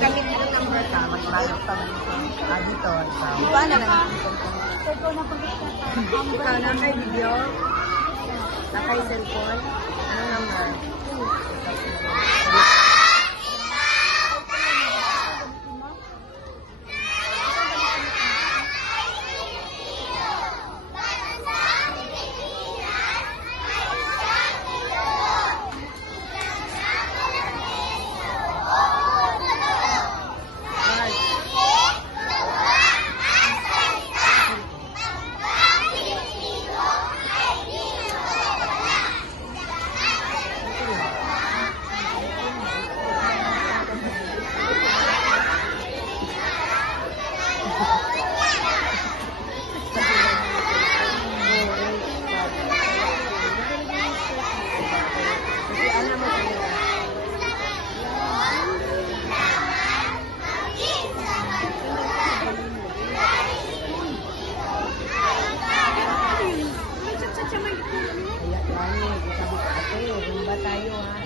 kami dito number ka, magbalot pa man ito. Dito. Paano na? Ikaw na kay video? Na kay cellphone? Anong number? Tayo ha.